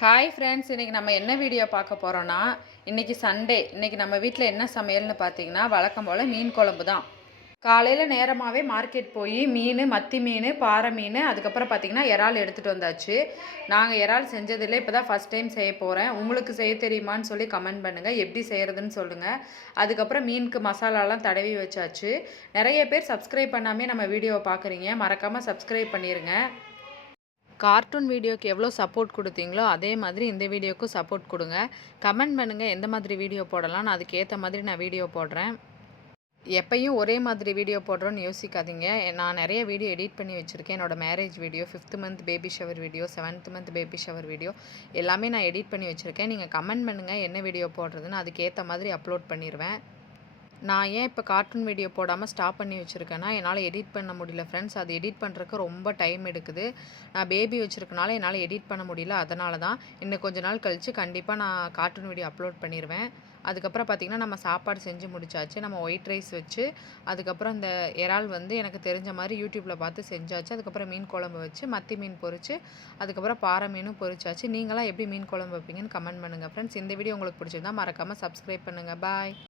Hi friends, இன்றைக்கி நம்ம என்ன வீடியோ பார்க்க போகிறோன்னா, இன்றைக்கி சண்டே. இன்றைக்கி நம்ம வீட்டில் என்ன சமையல்னு பார்த்தீங்கன்னா, வழக்கம் போல் மீன் குழம்பு தான். காலையில் நேரமாகவே மார்க்கெட் போய் மீன், மத்தி மீன், பாறை மீன், அதுக்கப்புறம் பார்த்திங்கன்னா இறால் எடுத்துகிட்டு வந்தாச்சு. நாங்கள் இறால் செஞ்சதில்லை, இப்போ தான் ஃபஸ்ட் டைம் செய்ய போகிறேன். உங்களுக்கு செய்ய தெரியுமான்னு சொல்லி கமெண்ட் பண்ணுங்கள், எப்படி செய்கிறதுன்னு சொல்லுங்கள். அதுக்கப்புறம் மீனுக்கு மசாலாலாம் தடவி வச்சாச்சு. நிறைய பேர் சப்ஸ்கிரைப் பண்ணாமே நம்ம வீடியோவை பார்க்குறீங்க, மறக்காமல் சப்ஸ்கிரைப் பண்ணிடுங்க. கார்ட்டூன் வீடியோக்கு எவ்வளோ சப்போர்ட் கொடுத்தீங்களோ அதே மாதிரி இந்த வீடியோக்கும் சப்போர்ட் கொடுங்க. கமெண்ட் பண்ணுங்கள் எந்த மாதிரி வீடியோ போடலாம், நான் அதுக்கேற்ற மாதிரி நான் வீடியோ போடுறேன். எப்பயும் ஒரே மாதிரி வீடியோ போடுறோன்னு யோசிக்காதீங்க. நான் நிறைய வீடியோ எடிட் பண்ணி வச்சுருக்கேன். என்னோடய marriage video, 5th month baby shower video, 7th month baby shower video எல்லாமே நான் எடிட் பண்ணி வச்சுருக்கேன். நீங்கள் கமெண்ட் பண்ணுங்கள் என்ன வீடியோ போடுறதுன்னு, அதுக்கேற்ற மாதிரி அப்லோட் பண்ணிடுவேன். நான் ஏன் இப்போ கார்ட்டூன் வீடியோ போடாமல் ஸ்டாப் பண்ணி வச்சுருக்கேன்னா, என்னால் எடிட் பண்ண முடியல ஃப்ரெண்ட்ஸ். அது எடிட் பண்ணுறதுக்கு ரொம்ப டைம் எடுக்குது. நான் பேபி வச்சுருக்கனால என்னால் எடிட் பண்ண முடியல. அதனால தான் இன்னும் கொஞ்ச நாள் கழித்து கண்டிப்பாக நான் கார்ட்டூன் வீடியோ அப்லோட் பண்ணிடுவேன். அதுக்கப்புறம் பார்த்திங்கன்னா, நம்ம சாப்பாடு செஞ்சு முடிச்சாச்சு. நம்ம ஒயிட் ரைஸ் வச்சு, அதுக்கப்புறம் இந்த இறால் எனக்கு தெரிஞ்ச மாதிரி யூடியூப்பில் பார்த்து செஞ்சாச்சு. அதுக்கப்புறம் மீன் குழம்பு வச்சு, மத்தி மீன் பொரிச்சு, அதுக்கப்புறம் பாறை மீனும் பொரிச்சாச்சு. நீங்களாம் எப்படி மீன் குழம்பு வைப்பீங்கன்னு கமெண்ட் பண்ணுங்கள் ஃப்ரெண்ட்ஸ். இந்த வீடியோ உங்களுக்கு பிடிச்சிருந்தா மறக்காமல் சப்ஸ்கிரைப் பண்ணுங்கள். பாய்.